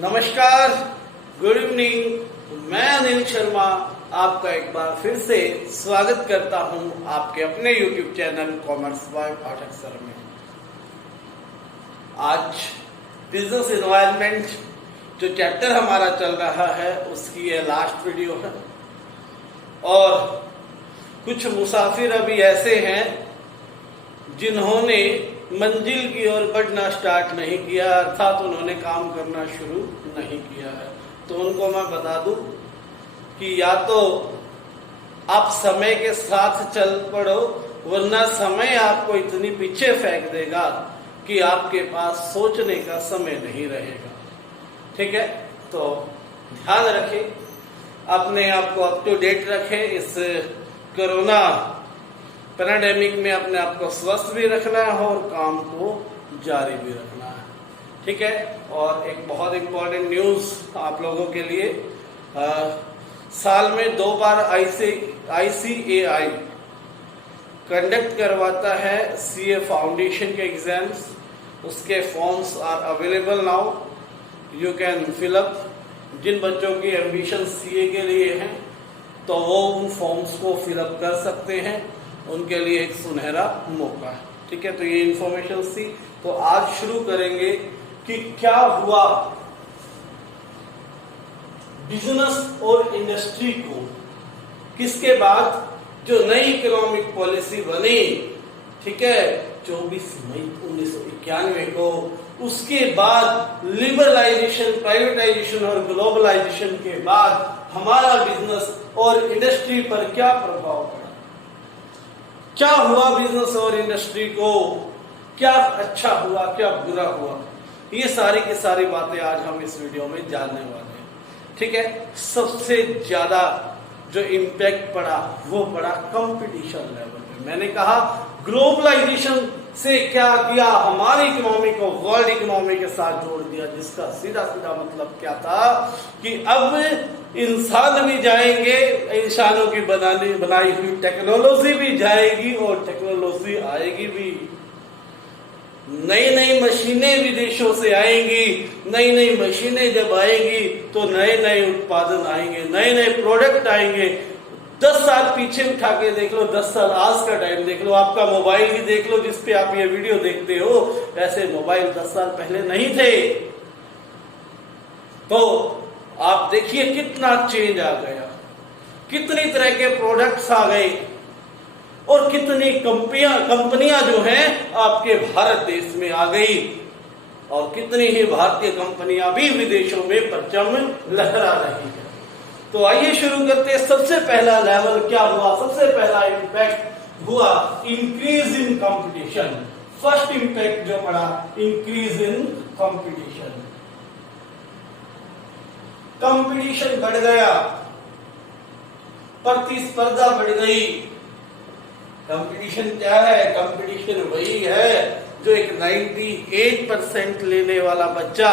नमस्कार, good evening. मैं अनिल शर्मा आपका एक बार फिर से स्वागत करता हूं आपके अपने YouTube channel commerce by Pathak sir में। आज बिजनेस एनवायरनमेंट जो चैप्टर हमारा चल रहा है उसकी ये लास्ट वीडियो है और कुछ मुसाफिर अभी ऐसे हैं जिन्होंने मंजिल की ओर बढ़ना स्टार्ट नहीं किया, अर्थात उन्होंने काम करना शुरू नहीं किया है। तो उनको मैं बता दूं कि या तो आप समय के साथ चल पड़ो, वरना समय आपको इतनी पीछे फेंक देगा कि आपके पास सोचने का समय नहीं रहेगा। ठीक है, तो ध्यान रखें, अपने आप को अप टू डेट रखें। इस कोरोना पैंडेमिक में अपने आप को स्वस्थ भी रखना है और काम को जारी भी रखना है। ठीक है, और एक बहुत इंपॉर्टेंट न्यूज आप लोगों के लिए, साल में 2 बार ICAI कंडक्ट करवाता है CA फाउंडेशन के एग्जाम्स। उसके forms are available now, you can fill up. जिन बच्चों की एम्बिशन CA के लिए हैं तो वो उन फॉर्म्स को फिलअप कर सकते हैं, उनके लिए एक सुनहरा मौका है। ठीक है, तो ये इंफॉर्मेशन थी। तो आज शुरू करेंगे कि क्या हुआ बिजनेस और इंडस्ट्री को, किसके बाद जो नई इकोनॉमिक पॉलिसी बनी, ठीक है, 24 मई 1991 को, उसके बाद लिबरलाइजेशन, प्राइवेटाइजेशन और ग्लोबलाइजेशन के बाद हमारा बिजनेस और इंडस्ट्री पर क्या प्रभाव पड़ा, क्या हुआ बिजनेस और इंडस्ट्री को, क्या अच्छा हुआ, क्या बुरा हुआ, ये सारी की सारी बातें आज हम इस वीडियो में जानने वाले हैं। ठीक है, सबसे ज्यादा जो इम्पैक्ट पड़ा वो पड़ा कंपटीशन लेवल पे। मैंने कहा ग्लोबलाइजेशन से क्या किया, हमारी इकोनॉमी को वर्ल्ड इकोनॉमी के साथ जोड़ दिया, जिसका सीधा सीधा मतलब क्या था कि अब इंसान भी जाएंगे, इंसानों की बनाई हुई टेक्नोलॉजी भी जाएगी और टेक्नोलॉजी आएगी भी। नई नई मशीनें विदेशों से आएंगी, नई नई मशीनें जब आएंगी तो नए नए उत्पादन आएंगे, नए नए प्रोडक्ट आएंगे। 10 साल पीछे उठा के देख लो, 10 साल आज का टाइम देख लो, आपका मोबाइल ही देख लो जिसपे आप ये वीडियो देखते हो, ऐसे मोबाइल 10 साल पहले नहीं थे। तो आप देखिए कितना चेंज आ गया, कितनी तरह के प्रोडक्ट्स आ गए और कितनी कंपनियां जो हैं आपके भारत देश में आ गई और कितनी ही भारतीय कंपनियां भी विदेशों में परचम लहरा रही है। तो आइए शुरू करते हैं। सबसे पहला लेवल क्या हुआ, सबसे पहला इंपैक्ट हुआ increase in competition. First impact जो पड़ा, इंक्रीज इन कंपटीशन। कंपटीशन बढ़ गया, प्रतिस्पर्धा बढ़ गई। कंपटीशन क्या है? कंपटीशन वही है जो एक 98% लेने वाला बच्चा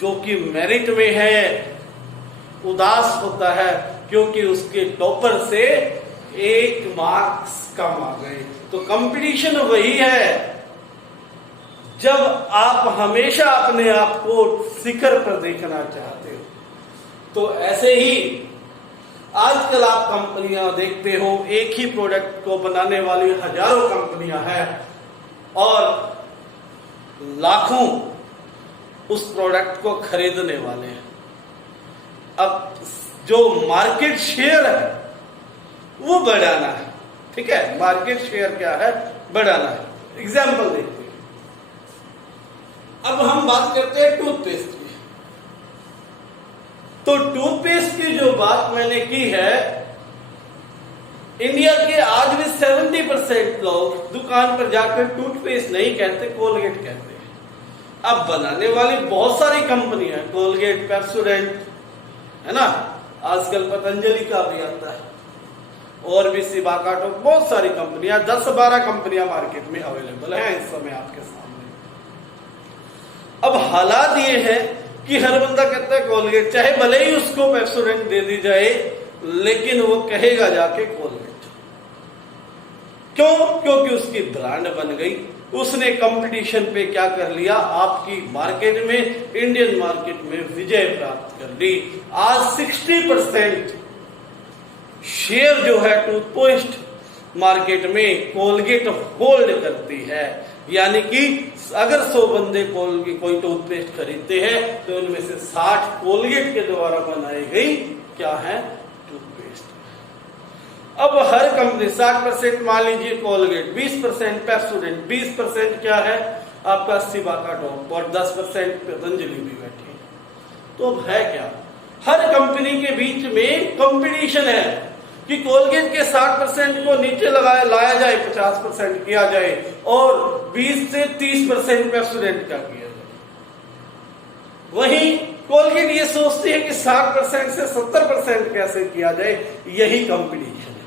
जो कि मेरिट में है उदास होता है क्योंकि उसके टॉपर से 1 मार्क्स कम आ गए। तो कंपटीशन वही है जब आप हमेशा अपने आप को शिखर पर देखना चाहते हो। तो ऐसे ही आजकल आप कंपनियां देखते हो, एक ही प्रोडक्ट को बनाने वाली हजारों कंपनियां हैं और लाखों उस प्रोडक्ट को खरीदने वाले हैं। अब जो मार्केट शेयर है वो बढ़ाना है। ठीक है, मार्केट शेयर क्या है? बढ़ाना है। एग्जाम्पल देखते हैं। अब हम बात करते हैं टूथपेस्ट की। तो टूथपेस्ट की जो बात मैंने की है, इंडिया के आज भी 70% लोग दुकान पर जाकर टूथपेस्ट नहीं कहते, कोलगेट कहते हैं। अब बनाने वाली बहुत सारी कंपनियां हैं, कोलगेट, पेप्सोडेंट, है ना, आजकल पतंजलि का भी आता है और भी सिबाकाटो, बहुत सारी कंपनियां, 10-12 कंपनियां मार्केट में अवेलेबल हैं इस समय आपके सामने। अब हालात ये है कि हर बंदा कहता है कोलगेट, चाहे भले ही उसको पेप्सोडेंट दे दी जाए, लेकिन वो कहेगा जाके कोलगेट। क्यों? क्योंकि उसकी ब्रांड बन गई, उसने कंपटीशन पे क्या कर लिया, आपकी मार्केट में, इंडियन मार्केट में विजय प्राप्त कर ली। आज 60% शेयर जो है टूथपेस्ट मार्केट में कोलगेट होल्ड करती है। यानी कि अगर 100 बंदे कोई टूथपेस्ट खरीदते हैं तो उनमें से 60 कोलगेट के द्वारा बनाई गई क्या है, टूथपेस्ट। अब हर कंपनी 60% मान लीजिए कोलगेट, 20% पेप्सोडेंट, 20% क्या है आपका सिबाका टॉप और 10% पतंजलि भी बैठी है। तो अब है क्या, हर कंपनी के बीच में कंपटीशन है कि कोलगेट के 60% को नीचे लाया जाए, 50% किया जाए और 20 से 30% पेप्सोडेंट का किया जाए। वहीं कोलगेट ये सोचती है कि 60% से 70% कैसे किया जाए, यही कंपटीशन है।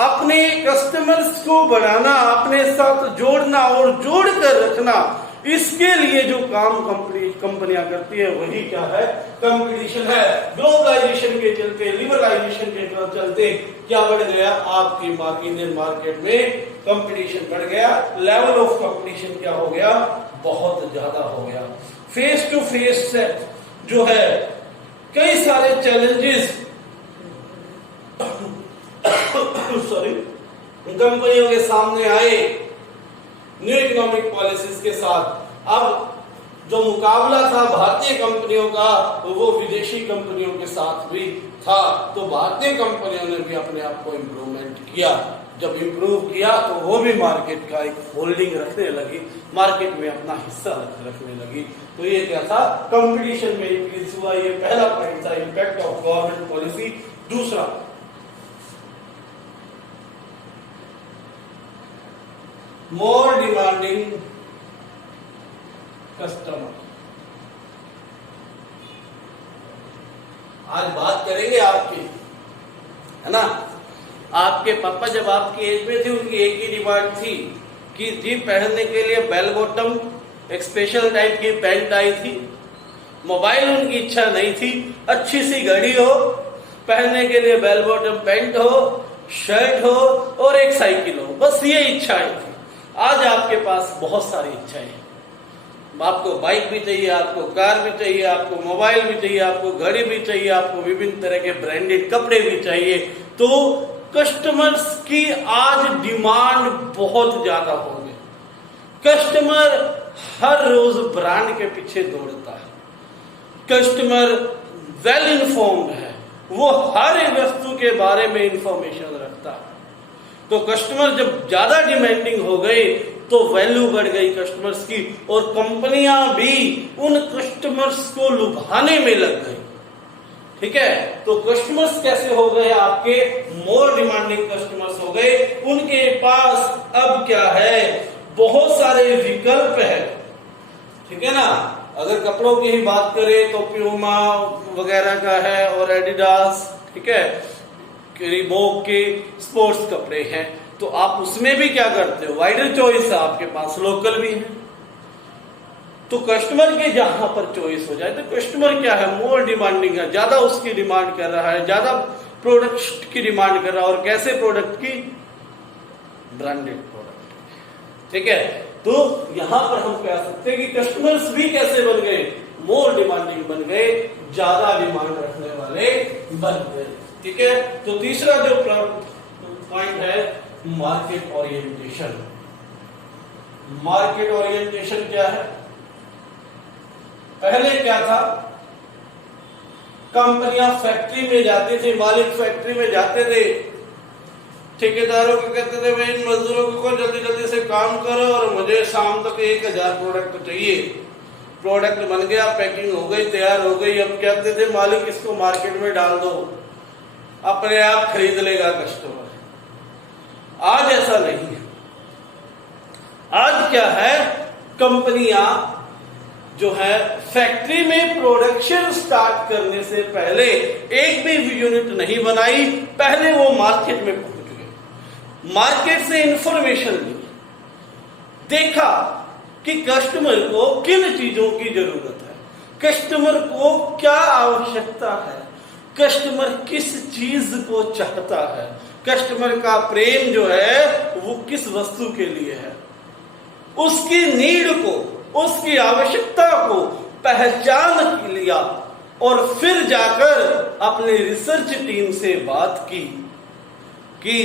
अपने कस्टमर्स को बढ़ाना, अपने साथ जोड़ना और जोड़ कर रखना, इसके लिए जो काम कंपनियां करती है वही क्या है, कंपटीशन है। ग्लोबलाइजेशन के चलते, लिबरलाइजेशन के चलते क्या बढ़ गया, आपकी इंडियन मार्केट में कंपटीशन बढ़ गया। लेवल ऑफ कंपटीशन क्या हो गया, बहुत ज्यादा हो गया। फेस टू फेस जो है कई सारे चैलेंजेस सॉरी कंपनियों के सामने आए न्यू इकोनॉमिक पॉलिसीज के साथ। अब जो मुकाबला था भारतीय कंपनियों का वो विदेशी कंपनियों के साथ भी था, तो भारतीय कंपनियों ने भी अपने आप को इम्प्रूवमेंट किया। जब इम्प्रूव किया तो वो भी मार्केट का एक होल्डिंग रखने लगी, मार्केट में अपना हिस्सा रखने लगी। तो ये क्या था, कंपटीशन में इंक्रीज हुआ। ये पहला पॉइंट था, इम्पैक्ट ऑफ गवर्नमेंट पॉलिसी। दूसरा, मोर डिमांडिंग कस्टमर। आज बात करेंगे आपकी, है ना। आपके पापा जब आपकी एज में थे उनकी एक ही डिमांड थी कि जी पहनने के लिए बेल बॉटम एक स्पेशल टाइप की पैंट आई थी। मोबाइल उनकी इच्छा नहीं थी, अच्छी सी घड़ी हो, पहनने के लिए बेल बॉटम पैंट हो, शर्ट हो और एक साइकिल हो, बस ये इच्छाएं थी। आज आपके पास बहुत सारी इच्छाएं हैं। आपको बाइक भी चाहिए, आपको कार भी चाहिए, आपको मोबाइल भी चाहिए, आपको घड़ी भी चाहिए, आपको विभिन्न तरह के ब्रांडेड कपड़े भी चाहिए। तो कस्टमर्स की आज डिमांड बहुत ज्यादा हो गई। कस्टमर हर रोज ब्रांड के पीछे दौड़ता है। कस्टमर वेल इन्फॉर्म्ड है, वो हर वस्तु के बारे में इंफॉर्मेशन रखता है। तो कस्टमर जब ज्यादा डिमांडिंग हो गए तो वैल्यू बढ़ गई कस्टमर्स की, और कंपनियां भी उन कस्टमर्स को लुभाने में लग गई। ठीक है, तो कस्टमर्स कैसे हो गए आपके, मोर डिमांडिंग कस्टमर्स हो गए। उनके पास अब क्या है, बहुत सारे विकल्प है। ठीक है ना। अगर कपड़ों की ही बात करें तो प्यूमा वगैरह का है और एडिडास, ठीक है, रिबॉक के स्पोर्ट्स कपड़े हैं। तो आप उसमें भी क्या करते हो, वाइडर चॉइस है आपके पास, लोकल भी है। तो कस्टमर के जहां पर चॉइस हो जाए तो कस्टमर क्या है, मोर डिमांडिंग है, ज्यादा उसकी डिमांड कर रहा है, ज्यादा प्रोडक्ट की डिमांड कर रहा है। और कैसे प्रोडक्ट की, ब्रांडेड प्रोडक्ट। ठीक है, तो यहां पर हम कह सकते हैं कि कस्टमर्स भी कैसे बन गए, मोर डिमांडिंग बन गए, ज्यादा डिमांड रखने वाले बन गए। ठीक है, तो तीसरा जो पॉइंट है, मार्केट ओरिएंटेशन। मार्केट ओरिएंटेशन क्या है, पहले क्या था, कंपनियां फैक्ट्री में जाती थी, मालिक फैक्ट्री में जाते थे, ठेकेदारों को कहते थे भाई इन मजदूरों को जल्दी जल्दी से काम करो और मुझे शाम तक 1000 प्रोडक्ट चाहिए। प्रोडक्ट बन गया, पैकिंग हो गई, तैयार हो गई। अब कहते थे मालिक इसको मार्केट में डाल दो, अपने आप खरीद लेगा कस्टमर। आज ऐसा नहीं है। आज क्या है, कंपनियां जो है फैक्ट्री में प्रोडक्शन स्टार्ट करने से पहले एक भी यूनिट नहीं बनाई, पहले वो मार्केट में पहुंच गए, मार्केट से इंफॉर्मेशन ली, देखा कि कस्टमर को किन चीजों की जरूरत है, कस्टमर को क्या आवश्यकता है, कस्टमर किस चीज को चाहता है, कस्टमर का प्रेम जो है वो किस वस्तु के लिए है। उसकी नीड को, उसकी आवश्यकता को पहचान लिया और फिर जाकर अपनी रिसर्च टीम से बात की कि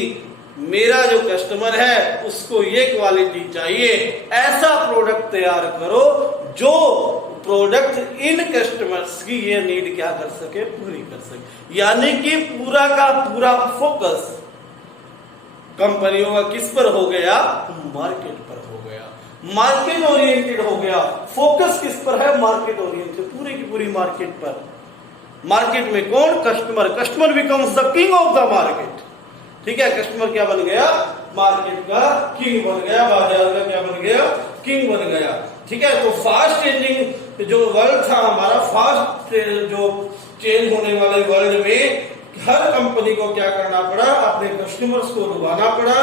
मेरा जो कस्टमर है उसको ये क्वालिटी चाहिए, ऐसा प्रोडक्ट तैयार करो जो प्रोडक्ट इन कस्टमर्स की ये नीड क्या कर सके, पूरी कर सके। यानी कि पूरा का पूरा फोकस कंपनियों का किस पर हो गया, मार्केट पर हो गया, मार्केट ओरिएंटेड हो गया। फोकस किस पर है, मार्केट ओरिएंटेड, पूरी की पूरी मार्केट पर। मार्केट में कौन, customer, customer becomes the king of the market. ठीक है, कस्टमर क्या बन गया, मार्केट का किंग बन गया, बाजार का क्या बन गया, किंग बन गया। ठीक है, तो फास्ट चेंजिंग जो वर्ल्ड था हमारा, फास्ट जो चेंज होने वाले वर्ल्ड में हर कंपनी को क्या करना पड़ा, अपने कस्टमर्स को डुबाना पड़ा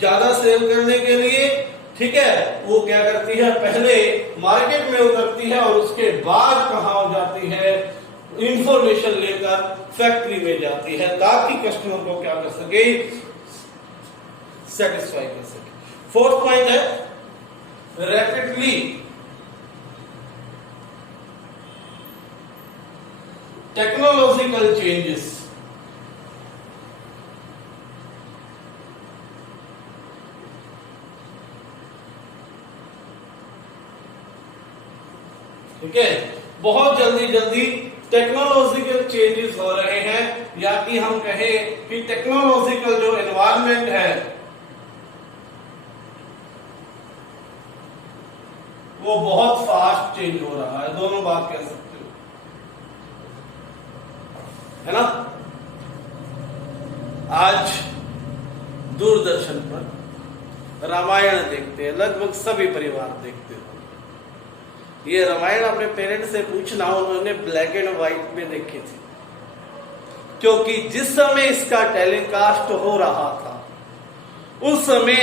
ज्यादा सेल करने के लिए। ठीक है, वो क्या करती है, पहले मार्केट में उतरती है और उसके बाद कहां हो जाती है, इंफॉर्मेशन लेकर फैक्ट्री में जाती है ताकि कस्टमर को क्या कर सके, सेटिस्फाई कर सके। फोर्थ पॉइंट है रैपिडली टेक्नोलॉजिकल चेंजेस। ठीक है, बहुत जल्दी जल्दी टेक्नोलॉजिकल चेंजेस हो रहे हैं, या कि हम कहें कि टेक्नोलॉजिकल जो एनवायरनमेंट है वो बहुत फास्ट चेंज हो रहा है। दोनों बात कह सकते हो, है ना। आज दूरदर्शन पर रामायण देखते हैं, लगभग सभी परिवार देखते हो। ये रामायण अपने पेरेंट्स से पूछना, उन्होंने ब्लैक एंड व्हाइट में देखी थी, क्योंकि जिस समय इसका टेलीकास्ट हो रहा था उस समय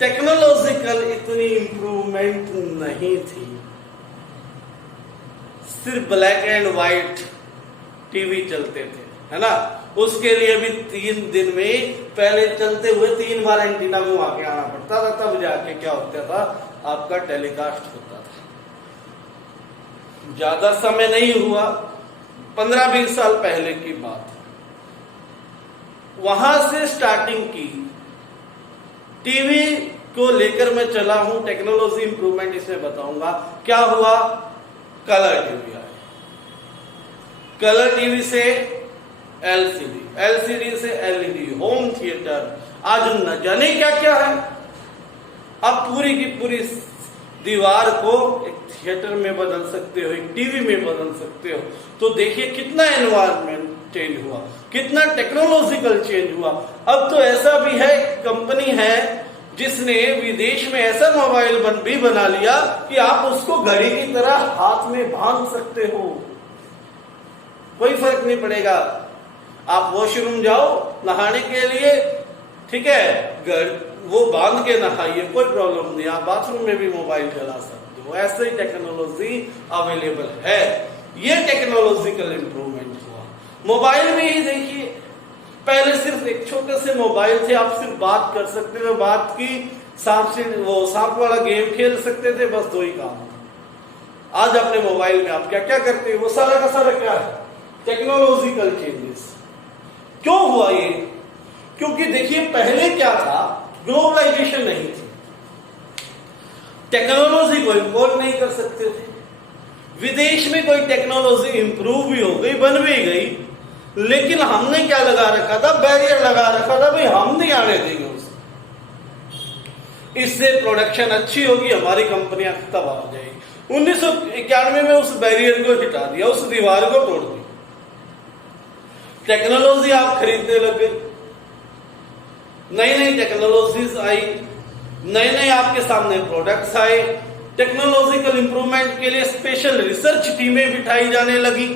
टेक्नोलॉजिकल इतनी इंप्रूवमेंट नहीं थी। सिर्फ ब्लैक एंड व्हाइट टीवी चलते थे, है ना। उसके लिए भी 3 दिन में पहले चलते हुए 3 बार एंटीना घुमा के आना पड़ता था, तब जाके क्या होता था, आपका टेलीकास्ट होता था। ज्यादा समय नहीं हुआ, 15-20 साल पहले की बात। वहां से स्टार्टिंग की, टीवी को लेकर मैं चला हूं, टेक्नोलॉजी इंप्रूवमेंट इसमें बताऊंगा। क्या हुआ, कलर टीवी आए, कलर टीवी से एलसीडी, एलसीडी से एलईडी, होम थिएटर, आज न जाने क्या क्या है। अब पूरी की पूरी दीवार को एक थिएटर में बदल सकते हो, एक टीवी में बदल सकते हो। तो देखिए कितना एनवायरनमेंट चेंज हुआ, कितना टेक्नोलॉजिकल चेंज हुआ। अब तो ऐसा भी है, कंपनी है जिसने विदेश में ऐसा मोबाइल भी बना लिया कि आप उसको घड़ी की तरह हाथ में बांध सकते हो, कोई फर्क नहीं पड़ेगा। आप वॉशरूम जाओ नहाने के लिए, ठीक है, वो बांध के नहाइए, कोई प्रॉब्लम नहीं, आप बाथरूम में भी मोबाइल चला सकते हो। ऐसे ही टेक्नोलॉजी अवेलेबल है। ये टेक्नोलॉजिकल इंप्रूवमेंट हुआ। मोबाइल में ही देखिए, पहले सिर्फ एक छोटे से मोबाइल थे, आप सिर्फ बात कर सकते थे, बात की, सांप वाला गेम खेल सकते थे, बस 2 ही काम। आज अपने मोबाइल में आप क्या क्या करते हैं, वो सारा का सारा क्या है, टेक्नोलॉजिकल चेंजेस। क्यों हुआ ये, क्योंकि देखिए पहले क्या था, ग्लोबलाइजेशन नहीं थी, टेक्नोलॉजी को इंपोर्ट नहीं कर सकते थे। विदेश में कोई टेक्नोलॉजी इंप्रूव भी हो गई, बन भी गई, लेकिन हमने क्या लगा रखा था, बैरियर लगा रखा था, भाई हम नहीं आने देंगे उसे, इससे प्रोडक्शन अच्छी होगी, हमारी कंपनियां तबाह हो जाएगी। 1991 में उस बैरियर को हटा दिया, उस दीवार को तोड़ दिया, टेक्नोलॉजी आप खरीदने लगे, नई नई टेक्नोलॉजीज आई, नए नए आपके सामने प्रोडक्ट्स आए। टेक्नोलॉजिकल इंप्रूवमेंट के लिए स्पेशल रिसर्च टीमें बिठाई जाने लगी।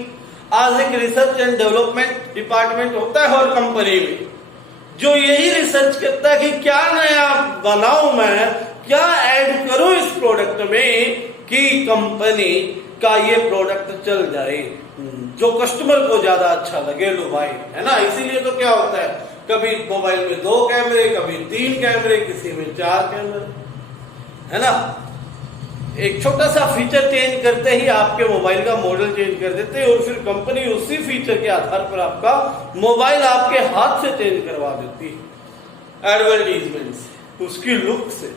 आज एक रिसर्च एंड डेवलपमेंट डिपार्टमेंट होता है हर कंपनी में, जो यही रिसर्च करता है कि क्या नया बनाऊं मैं, क्या ऐड करूं इस प्रोडक्ट में कि कंपनी का ये प्रोडक्ट चल जाए, जो कस्टमर को ज्यादा अच्छा लगे, लो भाई, है ना। इसीलिए तो क्या होता है, कभी मोबाइल में 2 कैमरे, कभी 3 कैमरे, किसी में 4 कैमरे, है ना। एक छोटा सा फीचर चेंज करते ही आपके मोबाइल का मॉडल चेंज कर देते हैं और फिर कंपनी उसी फीचर के आधार पर आपका मोबाइल आपके हाथ से चेंज करवा देती है, एडवर्टीजमेंट से, उसकी लुक से।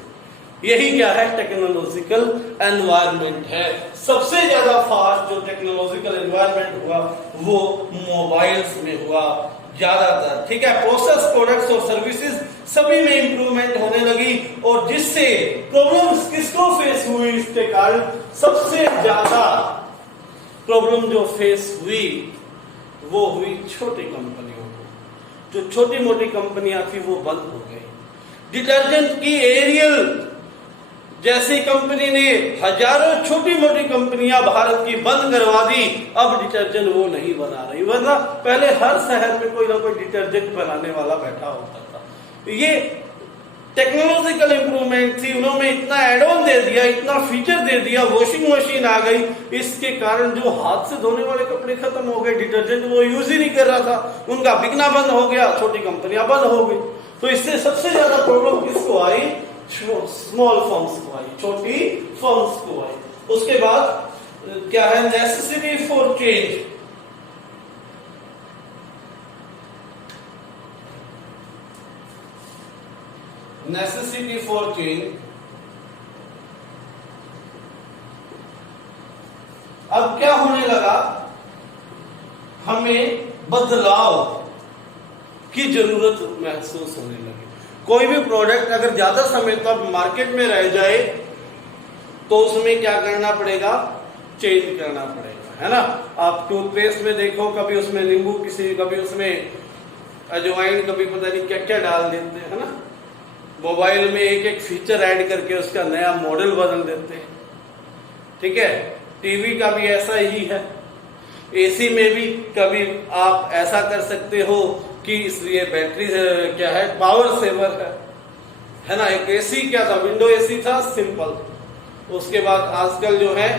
यही क्या है, टेक्नोलॉजिकल एनवायरनमेंट है। सबसे ज्यादा फास्ट जो टेक्नोलॉजिकल एनवायरनमेंट हुआ वो मोबाइल्स में हुआ ज्यादातर, ठीक है। प्रोसेस, प्रोडक्ट्स और सर्विसेज सभी में इंप्रूवमेंट होने लगी और जिससे प्रॉब्लम्स किसको फेस हुई, इसके कारण सबसे ज्यादा प्रॉब्लम जो फेस हुई वो हुई छोटी कंपनियों को। जो छोटी मोटी कंपनियां थी वो बंद हो गई। डिटर्जेंट की एरियल जैसी कंपनी ने हजारों छोटी मोटी कंपनियां भारत की बंद करवा दी। अब डिटर्जेंट वो नहीं बना रही, वरना पहले हर शहर में कोई ना कोई डिटर्जेंट बनाने वाला बैठा होता था। ये टेक्नोलॉजिकल इंप्रूवमेंट थी, उन्होंने इतना एड ऑन दे दिया, इतना फीचर दे दिया, वॉशिंग मशीन आ गई, इसके कारण जो हाथ से धोने वाले कपड़े खत्म हो गए, डिटर्जेंट वो यूज ही नहीं कर रहा था, उनका बिकना बंद हो गया, छोटी कंपनियां बंद हो गई। तो इससे सबसे ज्यादा प्रॉब्लम किसको आई, स्मॉल फर्म्स को आई, छोटी फर्म्स को आई। उसके बाद क्या है, necessity for change. Necessity for change. अब क्या होने लगा, हमें बदलाव की जरूरत महसूस होने लगी। कोई भी प्रोडक्ट अगर ज्यादा समय तक मार्केट में रह जाए तो उसमें क्या करना पड़ेगा, चेंज करना पड़ेगा, है ना। आप टूथपेस्ट में देखो, कभी उसमें नींबू, कभी उसमें अजवाइन, कभी पता नहीं क्या क्या डाल देते हैं, है ना। मोबाइल में एक एक फीचर ऐड करके उसका नया मॉडल बदल देते हैं, ठीक है। टीवी का भी ऐसा ही है, एसी में भी कभी आप ऐसा कर सकते हो कि इसलिए बैटरी क्या है, पावर सेवर है ना। एक एसी क्या था, विंडो एसी था सिंपल, उसके बाद आजकल जो है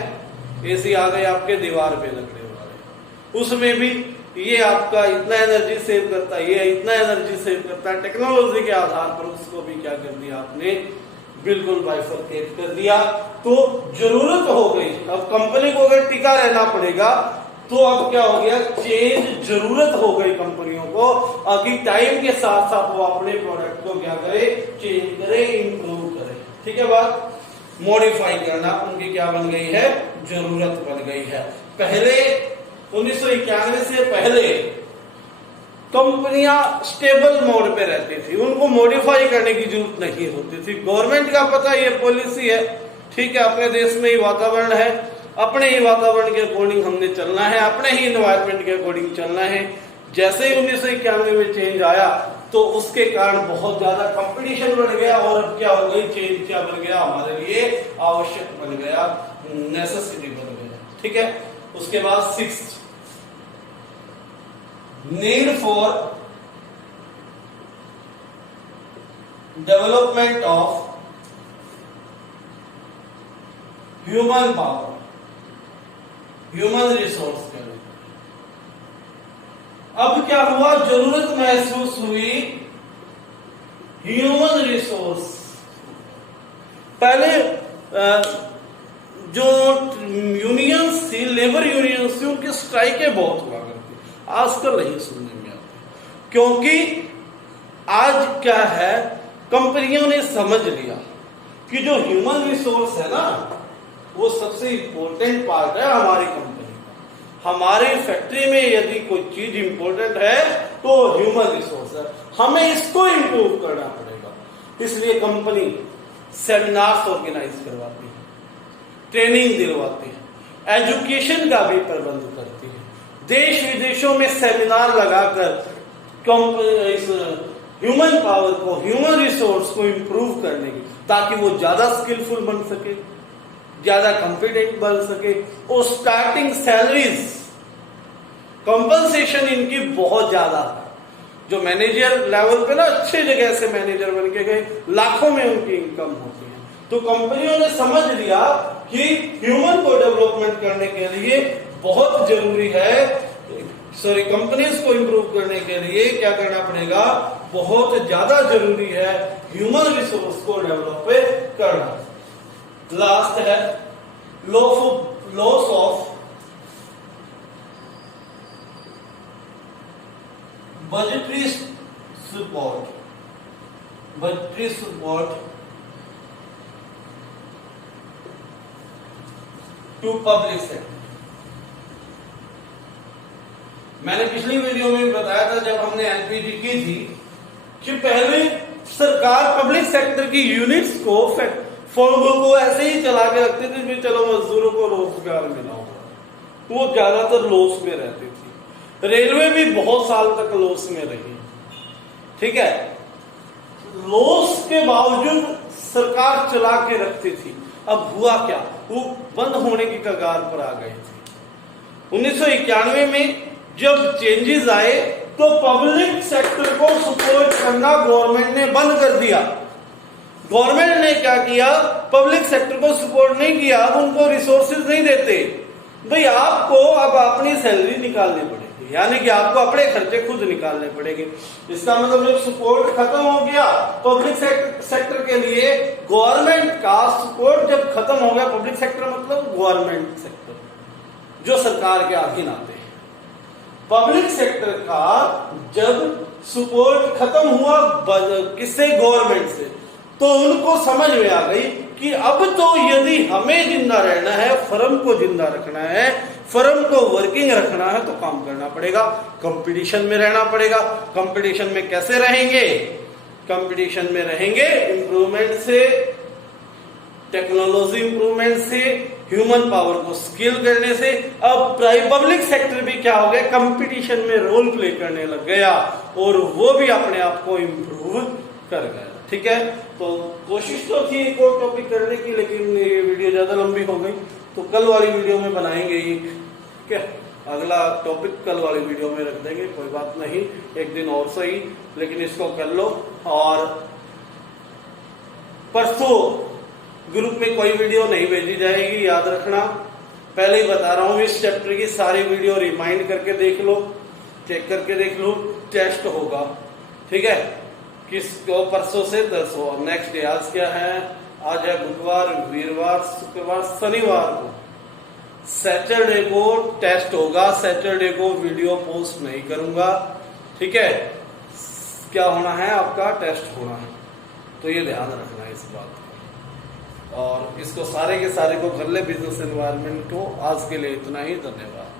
एसी आ गए आपके दीवार पे लगने वाले, उसमें भी ये आपका इतना एनर्जी सेव करता है, ये इतना एनर्जी सेव करता है। टेक्नोलॉजी के आधार पर उसको भी क्या कर दिया आपने, बिल्कुल बाइफरकेट कर दिया। तो जरूरत हो गई, अब कंपनी को अगर टिका रहना पड़ेगा तो अब क्या हो गया, चेंज जरूरत हो गई कंपनियों को, अभी टाइम के साथ साथ वो अपने प्रोडक्ट को क्या करे, चेंज करे, इंप्रूव करे, ठीक है। बात मॉडिफाई करना उनकी क्या बन गई है, जरूरत बन गई है। पहले 1991 से पहले कंपनियां स्टेबल मोड पे रहती थी, उनको मॉडिफाई करने की जरूरत नहीं होती थी। गवर्नमेंट का पता ये पॉलिसी है, ठीक है, अपने देश में ही वातावरण है, अपने ही वातावरण के अकॉर्डिंग हमने चलना है, अपने ही एनवायरनमेंट के अकॉर्डिंग चलना है। जैसे ही 1991 में चेंज आया तो उसके कारण बहुत ज्यादा कंपटीशन बढ़ गया और अब क्या हो गई, चेंज क्या बन गया, हमारे लिए आवश्यक बन गया, नेसेसिटी बन गया, ठीक है। उसके बाद 6 need for development of human power, human resource के लिए। अब क्या हुआ, जरूरत महसूस हुई ह्यूमन रिसोर्स। पहले जो यूनियंस थी, लेबर यूनियंस थी, उनकी स्ट्राइकें बहुत हुआ करती, आजकल नहीं सुनने में आती, क्योंकि आज क्या है, कंपनियों ने समझ लिया कि जो ह्यूमन रिसोर्स है ना, वो सबसे इंपॉर्टेंट पार्ट है हमारी कंपनी का। हमारी फैक्ट्री में यदि कोई चीज इंपॉर्टेंट है तो ह्यूमन रिसोर्स है, हमें इसको इंप्रूव करना पड़ेगा। इसलिए कंपनी सेमिनार्स ऑर्गेनाइज करवाती है, ट्रेनिंग दिलवाती है, एजुकेशन का भी प्रबंध करती है, देश विदेशों में सेमिनार लगाकर ह्यूमन पावर को, ह्यूमन रिसोर्स को इंप्रूव करने की, ताकि वो ज्यादा स्किलफुल बन सके, ज्यादा कॉम्पिटेंट बन सके। और स्टार्टिंग सैलरीज, कंपनसेशन इनकी बहुत ज्यादा है। जो मैनेजर लेवल पे ना अच्छे जगह से मैनेजर बन के गए, लाखों में उनकी इनकम होती है। तो कंपनियों ने समझ लिया कि ह्यूमन को डेवलपमेंट करने के लिए बहुत जरूरी है, कंपनीज को इंप्रूव करने के लिए क्या करना पड़ेगा, बहुत ज्यादा जरूरी है ह्यूमन रिसोर्स को डेवलप करना। लास्ट है loss of budgetary support to public sector। मैंने पिछली वीडियो में बताया था जब हमने एलपीजी की थी कि पहले सरकार पब्लिक सेक्टर की यूनिट्स को फर्मों को ऐसे ही चला के रखते थे कि चलो मजदूरों को रोजगार मिला होगा, वो ज्यादातर लॉस में रहती थी। रेलवे भी बहुत साल तक लॉस में रही, ठीक है। लॉस के बावजूद सरकार चला के रखती थी। अब हुआ क्या, वो बंद होने की कगार पर आ गई थी। 1991 में जब चेंजेस आए तो पब्लिक सेक्टर को सपोर्ट करना गवर्नमेंट ने बंद कर दिया। गवर्नमेंट ने क्या किया, पब्लिक सेक्टर को सपोर्ट नहीं किया, अब उनको रिसोर्सेज नहीं देते। भाई आपको अब अपनी सैलरी निकालनी पड़ेगी, यानी कि आपको अपने खर्चे खुद निकालने पड़ेंगे। इसका मतलब जब सपोर्ट खत्म हो गया पब्लिक सेक्टर के लिए, गवर्नमेंट का सपोर्ट जब खत्म हो गया, पब्लिक सेक्टर मतलब गवर्नमेंट सेक्टर जो सरकार के अधीन आते हैं, पब्लिक सेक्टर का जब सपोर्ट खत्म हुआ किससे, गवर्नमेंट से, तो उनको समझ में आ गई कि अब तो यदि हमें जिंदा रहना है, फर्म को जिंदा रखना है, फर्म को वर्किंग रखना है, तो काम करना पड़ेगा, कंपटीशन में रहना पड़ेगा। कंपटीशन में कैसे रहेंगे, कंपटीशन में रहेंगे इंप्रूवमेंट से, टेक्नोलॉजी इंप्रूवमेंट से, ह्यूमन पावर को स्किल करने से। अब पब्लिक सेक्टर भी क्या हो गया, कंपटीशन में रोल प्ले करने लग गया और वो भी अपने आप को इंप्रूव कर गया, ठीक है। तो कोशिश तो थी एक और टॉपिक करने की, लेकिन ये वीडियो ज्यादा लंबी हो गई, तो कल वाली वीडियो में बनाएंगे ये, ठीक है। अगला टॉपिक कल वाली वीडियो में रख देंगे, कोई बात नहीं, एक दिन और सही, लेकिन इसको कर लो। और परसों ग्रुप में कोई वीडियो नहीं भेजी जाएगी, याद रखना। पहले ही बता रहा हूं, इस चैप्टर की सारी वीडियो रिमाइंड करके देख लो, चेक करके देख लो, टेस्ट होगा, ठीक है। किसको, परसों से 10 हो। नेक्स्ट डे आज क्या है, आज है बुधवार, वीरवार, शुक्रवार, शनिवार को, सैटरडे को टेस्ट होगा। सैटरडे को वीडियो पोस्ट नहीं करूंगा, ठीक है। क्या होना है, आपका टेस्ट होना है, तो ये ध्यान रखना है इस बात को। और इसको सारे के सारे को कर ले, बिजनेस एनवायरनमेंट को। आज के लिए इतना ही, धन्यवाद।